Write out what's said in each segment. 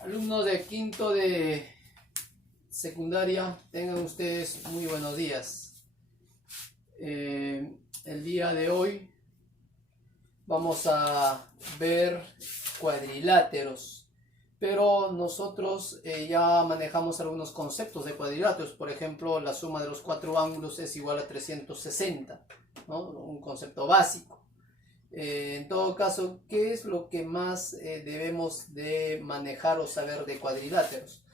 Alumnos de quinto de secundaria, tengan ustedes muy buenos días. El día de hoy vamos a ver cuadriláteros, pero nosotros ya manejamos algunos conceptos de cuadriláteros. Por ejemplo, la suma de los cuatro ángulos es igual a 360, ¿no? Un concepto básico. En todo caso, ¿qué es lo que más debemos de manejar o saber de cuadriláteros?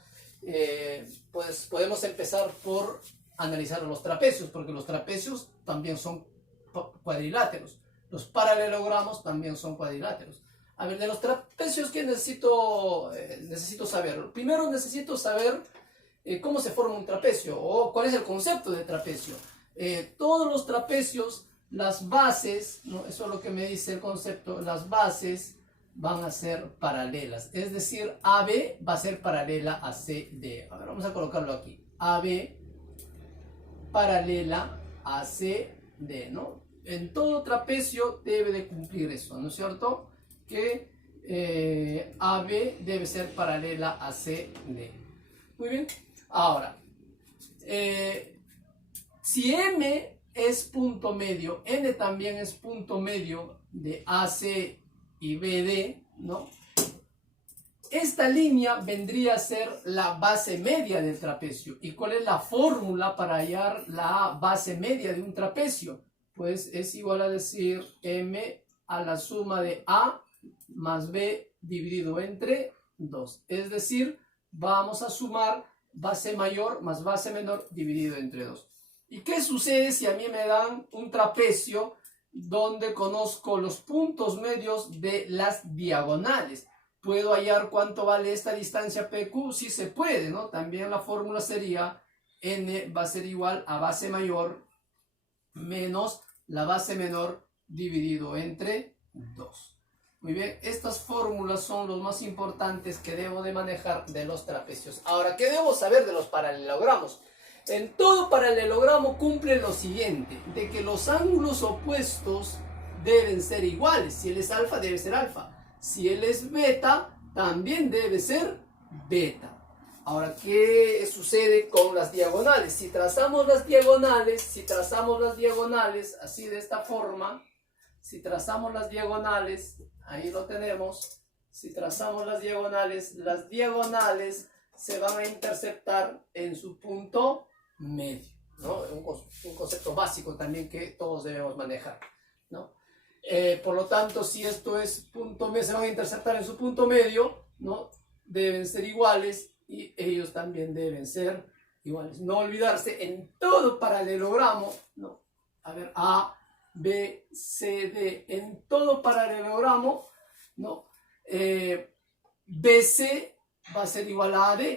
Pues podemos empezar por analizar los trapecios, porque los trapecios también son cuadriláteros. Los paralelogramos también son cuadriláteros. A ver, de los trapecios, ¿qué necesito saber? Primero necesito saber cómo se forma un trapecio o cuál es el concepto de trapecio. Todos los trapecios, las bases, ¿no? Eso es lo que me dice el concepto, las bases van a ser paralelas, es decir, AB va a ser paralela a CD. A ver, vamos a colocarlo aquí, AB paralela a CD, ¿no? En todo trapecio debe de cumplir eso, ¿no es cierto? Que AB debe ser paralela a CD. Muy bien, ahora, si M es punto medio, N también es punto medio de AC y BD, ¿no? Esta línea vendría a ser la base media del trapecio. ¿Y cuál es la fórmula para hallar la base media de un trapecio? Pues es igual a decir M a la suma de A más B dividido entre 2. Es decir, vamos a sumar base mayor más base menor dividido entre 2. ¿Y qué sucede si a mí me dan un trapecio donde conozco los puntos medios de las diagonales? ¿Puedo hallar cuánto vale esta distancia PQ? Sí se puede, ¿no? También la fórmula sería N va a ser igual a base mayor menos la base menor dividido entre 2. Muy bien, estas fórmulas son los más importantes que debo de manejar de los trapecios. Ahora, ¿qué debo saber de los paralelogramos? En todo paralelogramo cumple lo siguiente, de que los ángulos opuestos deben ser iguales. Si él es alfa, debe ser alfa. Si él es beta, también debe ser beta. Ahora, ¿qué sucede con las diagonales? Si trazamos las diagonales, así de esta forma, si trazamos las diagonales, ahí lo tenemos. Si trazamos las diagonales se van a interceptar en su punto medio, ¿no? Un concepto básico también que todos debemos manejar, ¿no? Por lo tanto, si esto es punto medio, se van a interceptar en su punto medio, ¿no? Deben ser iguales y ellos también deben ser iguales. No olvidarse en todo paralelogramo, ¿no? A ver, A, B, C, D, en todo paralelogramo, ¿no? BC va a ser igual a AD.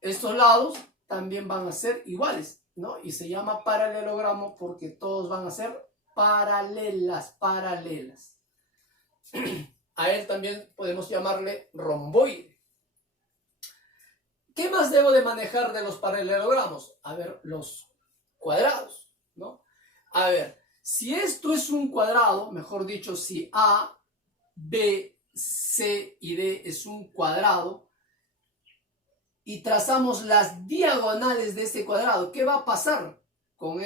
Estos lados también van a ser iguales, ¿no? Y se llama paralelogramo porque todos van a ser paralelas. A él también podemos llamarle romboide. ¿Qué más debo de manejar de los paralelogramos? A ver, los cuadrados, ¿no? A ver, si esto es un cuadrado, mejor dicho, si A, B, C y D es un cuadrado, y trazamos las diagonales de este cuadrado, ¿qué va a pasar con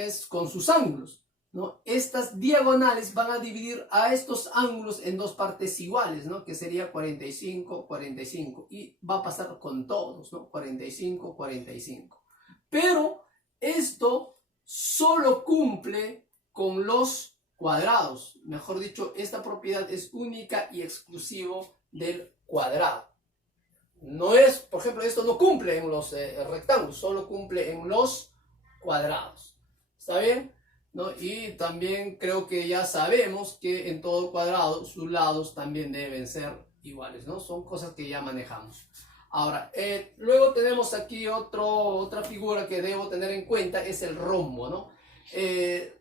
sus ángulos? ¿No? Estas diagonales van a dividir a estos ángulos en dos partes iguales, ¿no? Que sería 45, 45. Y va a pasar con todos, ¿no? 45, 45. Pero esto solo cumple con los cuadrados. Mejor dicho, esta propiedad es única y exclusivo del cuadrado. No es, por ejemplo, esto no cumple en los rectángulos, solo cumple en los cuadrados. ¿Está bien? ¿No? Y también creo que ya sabemos que en todo cuadrado sus lados también deben ser iguales, ¿no? Son cosas que ya manejamos. Ahora, luego tenemos aquí otra figura que debo tener en cuenta, es el rombo, ¿no? En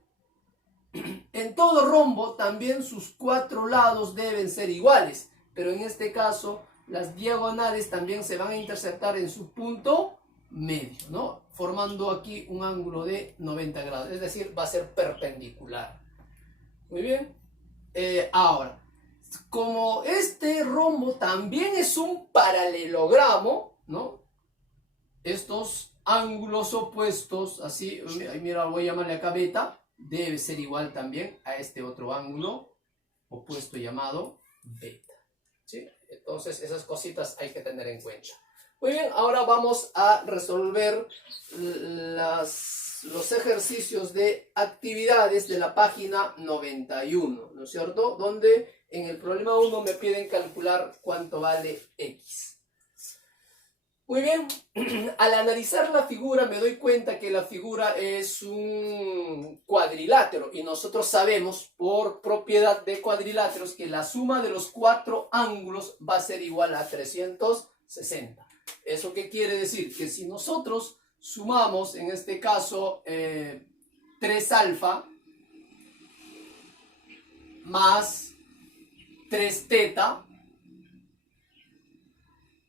todo rombo también sus cuatro lados deben ser iguales, pero en este caso las diagonales también se van a interceptar en su punto medio, ¿no? Formando aquí un ángulo de 90 grados, es decir, va a ser perpendicular. Muy bien. Ahora, como este rombo también es un paralelogramo, ¿no? Estos ángulos opuestos, así, mira, voy a llamarle acá beta, debe ser igual también a este otro ángulo opuesto llamado beta, ¿sí? Entonces, esas cositas hay que tener en cuenta. Muy bien, ahora vamos a resolver los ejercicios de actividades de la página 91, ¿no es cierto? Donde en el problema 1 me piden calcular cuánto vale X. Muy bien, al analizar la figura me doy cuenta que la figura es un cuadrilátero y nosotros sabemos por propiedad de cuadriláteros que la suma de los 4 ángulos va a ser igual a 360. ¿Eso qué quiere decir? Que si nosotros sumamos, en este caso, 3 alfa más 3 teta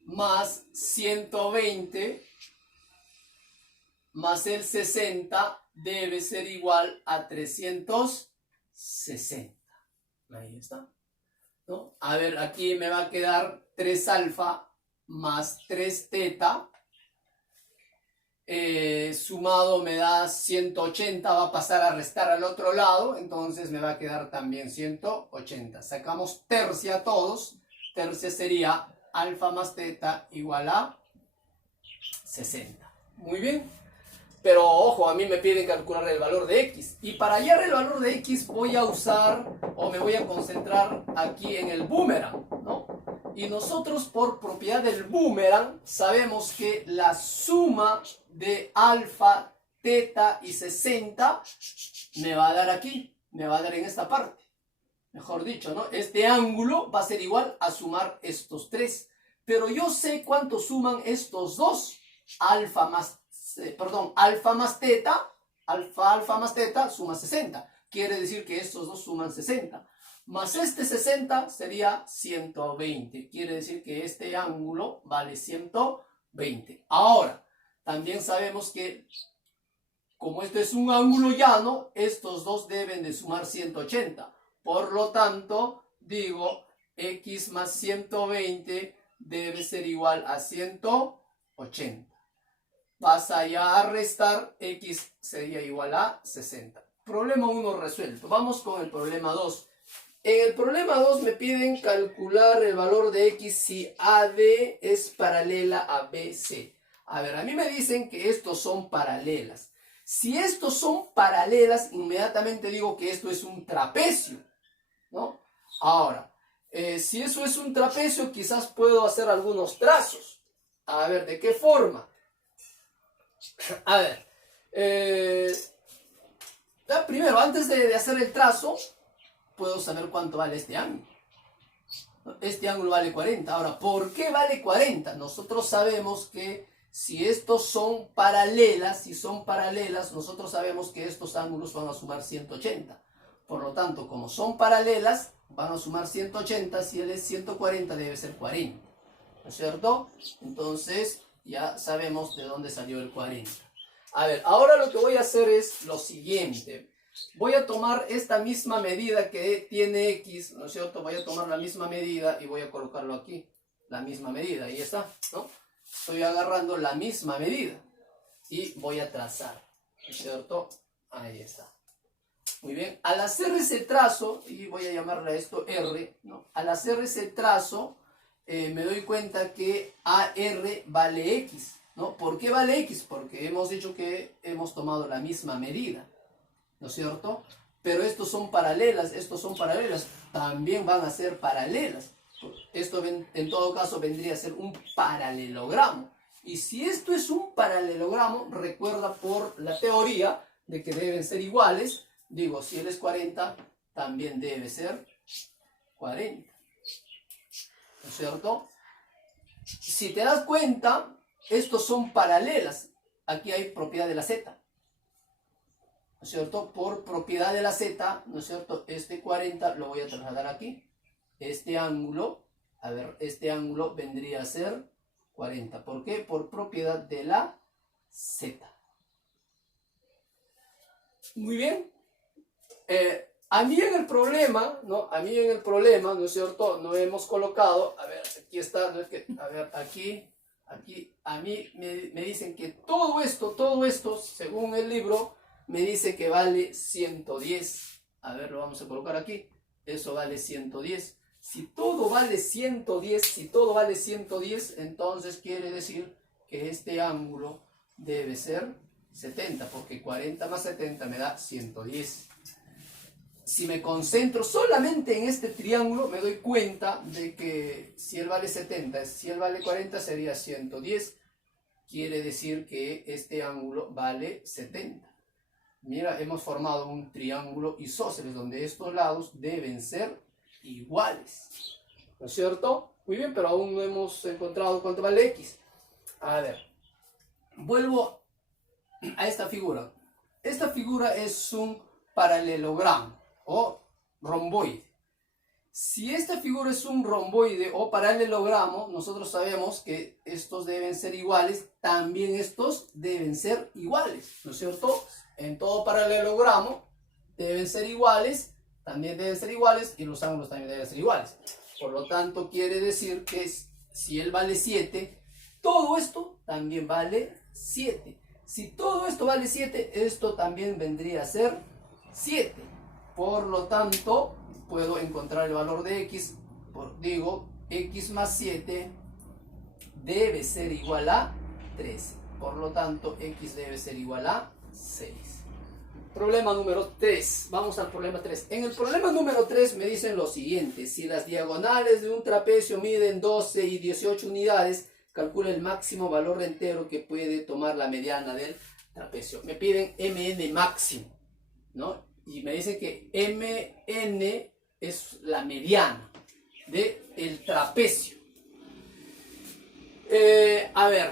más 120 más el 60 debe ser igual a 360. Ahí está, ¿no? A ver, aquí me va a quedar 3 alfa más 3 teta. Sumado me da 180, va a pasar a restar al otro lado, entonces me va a quedar también 180. Sacamos tercia todos, tercia sería alfa más teta igual a 60. Muy bien, pero ojo, a mí me piden calcular el valor de X, y para hallar el valor de X voy a usar, o me voy a concentrar aquí en el boomerang, ¿no? Y nosotros por propiedad del boomerang sabemos que la suma de alfa, teta y 60 me va a dar aquí, me va a dar en esta parte. Mejor dicho, ¿no? Este ángulo va a ser igual a sumar estos 3. Pero yo sé cuánto suman estos dos. Alfa más teta. Alfa más teta suma 60. Quiere decir que estos dos suman 60. Más este 60 sería 120. Quiere decir que este ángulo vale 120. Ahora, también sabemos que como esto es un ángulo llano, estos dos deben de sumar 180. Por lo tanto, digo, X más 120 debe ser igual a 180. Vas allá a restar, X sería igual a 60. Problema 1 resuelto. Vamos con el problema 2. En el problema 2 me piden calcular el valor de X si AD es paralela a BC. A ver, a mí me dicen que estos son paralelas. Si estos son paralelas, inmediatamente digo que esto es un trapecio, ¿no? Ahora, si eso es un trapecio, quizás puedo hacer algunos trazos. A ver, ¿de qué forma? A ver, primero, antes de hacer el trazo, puedo saber cuánto vale este ángulo. Este ángulo vale 40. Ahora, ¿por qué vale 40? Nosotros sabemos que si estos son paralelas, nosotros sabemos que estos ángulos van a sumar 180. Por lo tanto, como son paralelas, van a sumar 180. Si él es 140, debe ser 40. ¿No es cierto? Entonces, ya sabemos de dónde salió el 40. A ver, ahora lo que voy a hacer es lo siguiente. Voy a tomar esta misma medida que tiene X, ¿no es cierto? Voy a tomar la misma medida y voy a colocarlo aquí. La misma medida, ahí está, ¿no? Estoy agarrando la misma medida y voy a trazar, ¿no es cierto? Ahí está. Muy bien, al hacer ese trazo, y voy a llamarle a esto R, ¿no? Al hacer ese trazo, me doy cuenta que AR vale X, ¿no? ¿Por qué vale X? Porque hemos dicho que hemos tomado la misma medida, ¿no es cierto? Pero estos son paralelas, también van a ser paralelas. Esto en todo caso vendría a ser un paralelogramo. Y si esto es un paralelogramo, recuerda por la teoría de que deben ser iguales. Digo, si él es 40, también debe ser 40. ¿No es cierto? Si te das cuenta, estos son paralelas. Aquí hay propiedad de la Z. ¿No es cierto? Por propiedad de la Z, ¿no es cierto? Este 40 lo voy a trasladar aquí. Este ángulo, a ver, este ángulo vendría a ser 40. ¿Por qué? Por propiedad de la Z. Muy bien. A mí en el problema, ¿no? A mí en el problema, ¿no es cierto? No hemos colocado, a ver, aquí está, no es que, a ver, aquí, a mí me dicen que todo esto, según el libro, me dice que vale 110. A ver, lo vamos a colocar aquí. Eso vale 110. Si todo vale 110, entonces quiere decir que este ángulo debe ser 70, porque 40 más 70 me da 110. Si me concentro solamente en este triángulo, me doy cuenta de que si él vale 70, si él vale 40, sería 110. Quiere decir que este ángulo vale 70. Mira, hemos formado un triángulo isósceles donde estos lados deben ser iguales. ¿No es cierto? Muy bien, pero aún no hemos encontrado cuánto vale X. A ver, vuelvo a esta figura. Esta figura es un paralelogramo o romboide. Si esta figura es un romboide o paralelogramo, nosotros sabemos que estos deben ser iguales, también estos deben ser iguales, ¿no es cierto? En todo paralelogramo deben ser iguales, también deben ser iguales y los ángulos también deben ser iguales. Por lo tanto, quiere decir que si él vale 7, todo esto también vale 7. Si todo esto vale 7, esto también vendría a ser 7. Por lo tanto, puedo encontrar el valor de X. Digo, X más 7 debe ser igual a 13. Por lo tanto, X debe ser igual a 6. Problema número 3. Vamos al problema 3. En el problema número 3 me dicen lo siguiente. Si las diagonales de un trapecio miden 12 y 18 unidades, calcula el máximo valor entero que puede tomar la mediana del trapecio. Me piden MN máximo, ¿no? Y me dicen que MN es la mediana del trapecio. A ver,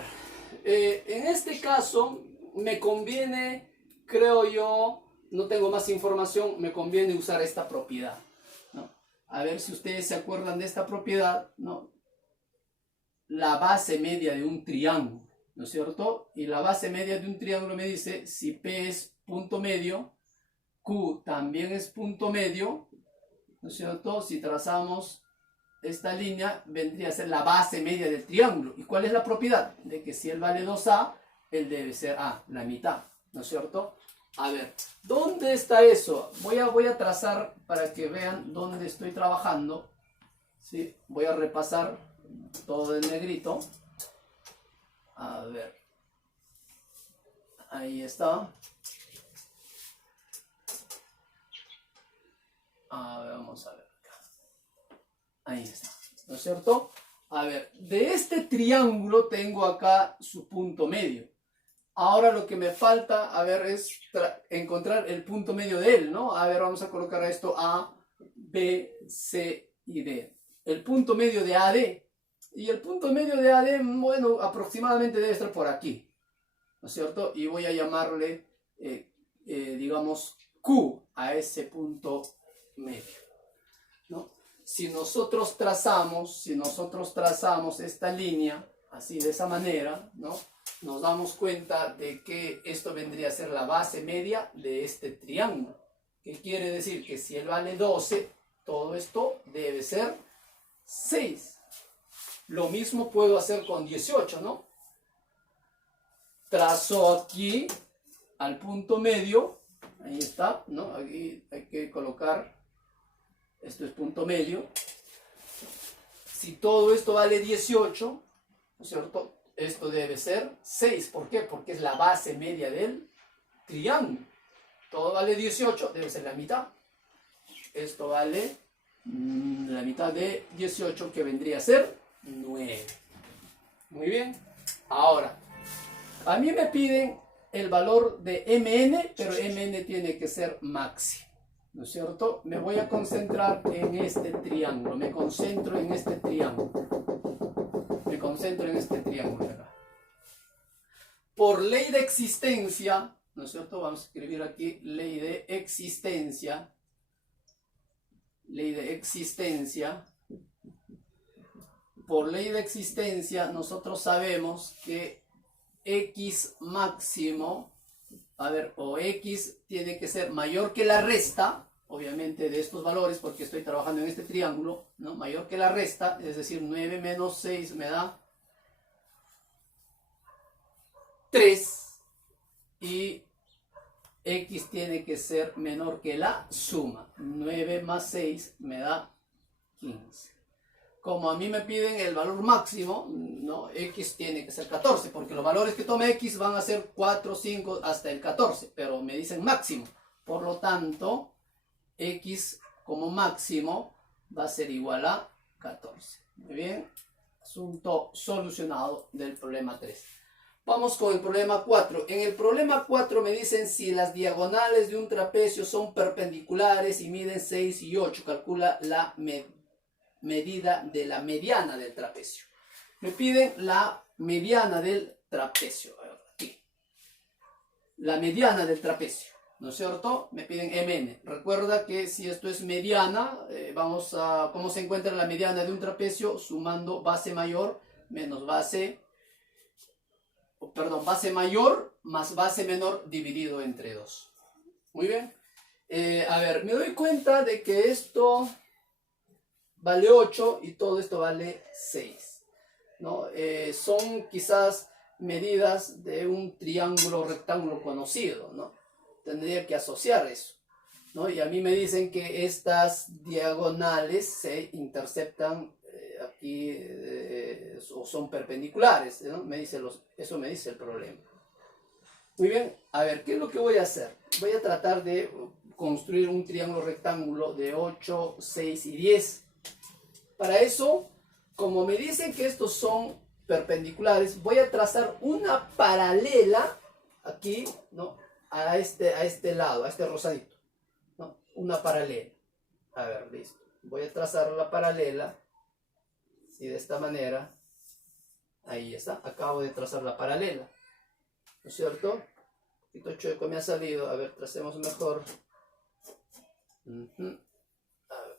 en este caso me conviene, creo yo, no tengo más información, me conviene usar esta propiedad, ¿no? A ver si ustedes se acuerdan de esta propiedad, ¿no? La base media de un triángulo, ¿no es cierto? Y la base media de un triángulo me dice si P es punto medio, Q también es punto medio, ¿no es cierto? Si trazamos esta línea, vendría a ser la base media del triángulo. ¿Y cuál es la propiedad? De que si él vale 2A, él debe ser A, la mitad, ¿no es cierto? A ver, ¿dónde está eso? Voy a trazar para que vean dónde estoy trabajando, ¿sí? Voy a repasar todo en negrito. A ver, ahí está. A ver, vamos a ver acá. Ahí está, ¿no es cierto? A ver, de este triángulo tengo acá su punto medio. Ahora lo que me falta, a ver, es encontrar el punto medio de él, ¿no? A ver, vamos a colocar esto A, B, C y D. El punto medio de AD. Y el punto medio de AD, bueno, aproximadamente debe estar por aquí, ¿no es cierto? Y voy a llamarle, digamos, Q a ese punto medio, ¿no? Si nosotros trazamos esta línea, así de esa manera, ¿no? Nos damos cuenta de que esto vendría a ser la base media de este triángulo. ¿Qué quiere decir? Que si él vale 12, todo esto debe ser 6. Lo mismo puedo hacer con 18, ¿no? Trazo aquí al punto medio. Ahí está, ¿no? Aquí hay que colocar, esto es punto medio. Si todo esto vale 18, ¿no es cierto? Esto debe ser 6. ¿Por qué? Porque es la base media del triángulo. Todo vale 18, debe ser la mitad. Esto vale la mitad de 18, que vendría a ser 9. Muy bien. Ahora, a mí me piden el valor de MN, pero MN tiene que ser máximo, ¿no es cierto? Me voy a concentrar en este triángulo. Me concentro en este triángulo. De acá. Por ley de existencia, ¿no es cierto? Vamos a escribir aquí ley de existencia. Ley de existencia. Por ley de existencia, nosotros sabemos que X máximo, a ver, o X tiene que ser mayor que la resta, obviamente, de estos valores, porque estoy trabajando en este triángulo, ¿no? Mayor que la resta, es decir, 9 menos 6 me da 3 y x tiene que ser menor que la suma. 9 más 6 me da 15. Como a mí me piden el valor máximo, ¿no? X tiene que ser 14, porque los valores que tome X van a ser 4, 5, hasta el 14, pero me dicen máximo. Por lo tanto, X como máximo va a ser igual a 14. Muy bien, asunto solucionado del problema 3. Vamos con el problema 4. En el problema 4 me dicen si las diagonales de un trapecio son perpendiculares y miden 6 y 8. Calcula la medida de la mediana del trapecio. Me piden la mediana del trapecio. Aquí. La mediana del trapecio, ¿no es cierto? Me piden MN. Recuerda que si esto es mediana, vamos a cómo se encuentra la mediana de un trapecio sumando base mayor menos base mayor más base menor dividido entre 2. Muy bien. A ver, me doy cuenta de que esto vale 8 y todo esto vale 6, ¿no? Son quizás medidas de un triángulo rectángulo conocido, ¿no? Tendría que asociar eso, ¿no? Y a mí me dicen que estas diagonales se interceptan aquí o son perpendiculares, ¿no? Eso me dice el problema. Muy bien, a ver, ¿qué es lo que voy a hacer? Voy a tratar de construir un triángulo rectángulo de 8, 6 y 10. Para eso, como me dicen que estos son perpendiculares, voy a trazar una paralela aquí, ¿no? a este lado, a este rosadito, ¿no? Una paralela. A ver, listo. Voy a trazar la paralela, ¿sí? De esta manera. Ahí está, acabo de trazar la paralela, ¿no es cierto? Un poquito chueco me ha salido. A ver, tracemos mejor. A ver.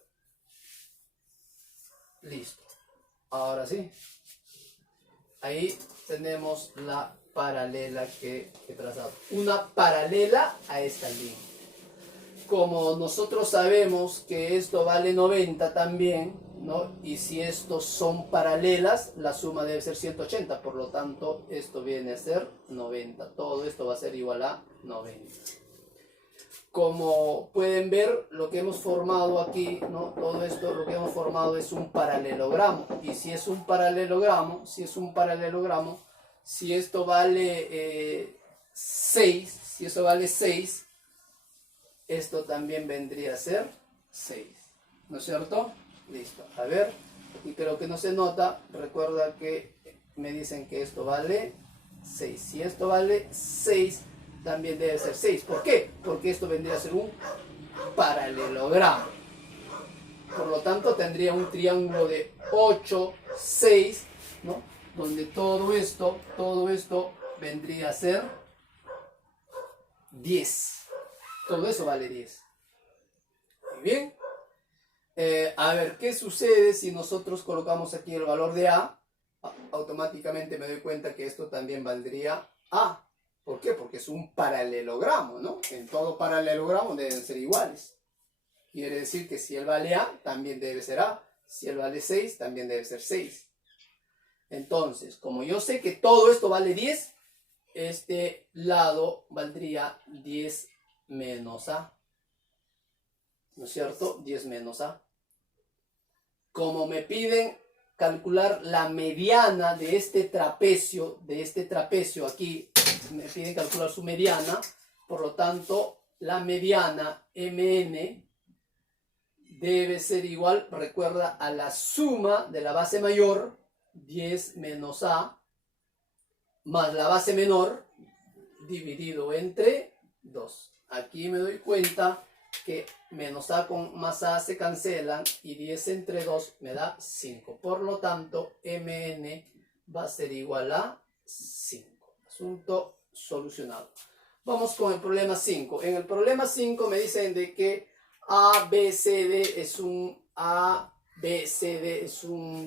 Listo. Ahora sí. Ahí tenemos la paralela que he trazado. Una paralela a esta línea. Como nosotros sabemos que esto vale 90 también, ¿no? Y si estos son paralelas, la suma debe ser 180. Por lo tanto, esto viene a ser 90. Todo esto va a ser igual a 90. Como pueden ver, lo que hemos formado aquí, ¿no? Todo esto, lo que hemos formado es un paralelogramo. Y si es un paralelogramo, si esto vale 6, si eso vale 6, esto también vendría a ser 6. ¿No es cierto? Listo. A ver, y creo que no se nota. Recuerda que me dicen que esto vale 6. Si esto vale 6, también debe ser 6. ¿Por qué? Porque esto vendría a ser un paralelogramo. Por lo tanto, tendría un triángulo de 8, 6, ¿no? Donde todo esto vendría a ser 10. Todo eso vale 10. Muy bien. A ver, ¿qué sucede si nosotros colocamos aquí el valor de A? Automáticamente me doy cuenta que esto también valdría A. ¿Por qué? Porque es un paralelogramo, ¿no? En todo paralelogramo deben ser iguales. Quiere decir que si él vale A, también debe ser A. Si él vale 6, también debe ser 6. Entonces, como yo sé que todo esto vale 10, este lado valdría 10 menos A. ¿No es cierto? 10 menos A. Como me piden calcular la mediana de este trapecio aquí, me piden calcular su mediana, por lo tanto, la mediana MN debe ser igual, recuerda, a la suma de la base mayor, 10 menos A, más la base menor, dividido entre 2. Aquí me doy cuenta que menos A con más A se cancelan y 10 entre 2 me da 5. Por lo tanto, MN va a ser igual a 5. Asunto solucionado. Vamos con el problema 5. En el problema 5 me dicen de que ABCD es un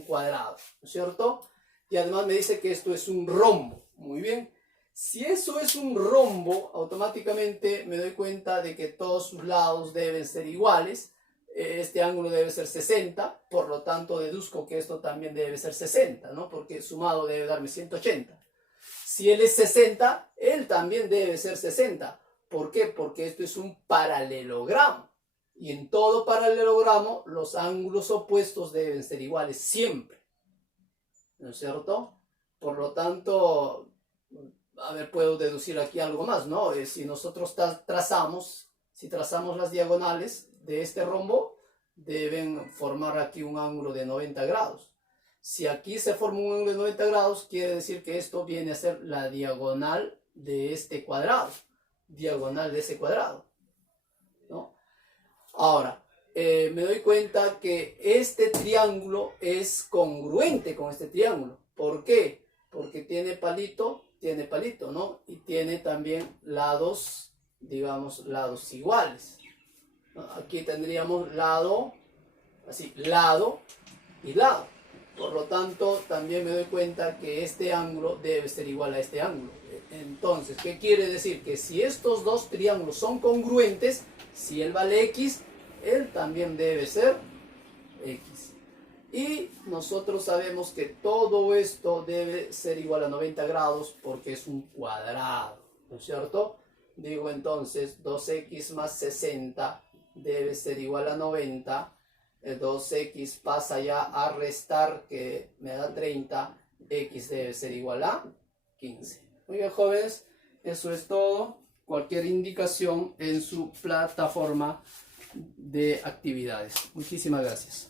cuadrado, ¿no es cierto? Y además me dice que esto es un rombo. Muy bien. Si eso es un rombo, automáticamente me doy cuenta de que todos sus lados deben ser iguales. Este ángulo debe ser 60, por lo tanto deduzco que esto también debe ser 60, ¿no? Porque sumado debe darme 180. Si él es 60, él también debe ser 60. ¿Por qué? Porque esto es un paralelogramo. Y en todo paralelogramo los ángulos opuestos deben ser iguales siempre. ¿No es cierto? Por lo tanto, a ver, puedo deducir aquí algo más, ¿no? Si nosotros trazamos las diagonales de este rombo, deben formar aquí un ángulo de 90 grados. Si aquí se forma un ángulo de 90 grados, quiere decir que esto viene a ser la diagonal de este cuadrado. Diagonal de ese cuadrado, ¿no? Ahora, me doy cuenta que este triángulo es congruente con este triángulo. ¿Por qué? Porque tiene palito, ¿no? Y tiene también lados, digamos, lados iguales, ¿no? Aquí tendríamos lado, así, lado y lado. Por lo tanto, también me doy cuenta que este ángulo debe ser igual a este ángulo. Entonces, ¿qué quiere decir? Que si estos dos triángulos son congruentes, si él vale X, él también debe ser X. Y nosotros sabemos que todo esto debe ser igual a 90 grados porque es un cuadrado, ¿no es cierto? Digo entonces 2x más 60 debe ser igual a 90. El 2x pasa ya a restar, que me da 30. X debe ser igual a 15. Muy bien, jóvenes, eso es todo. Cualquier indicación en su plataforma de actividades. Muchísimas gracias.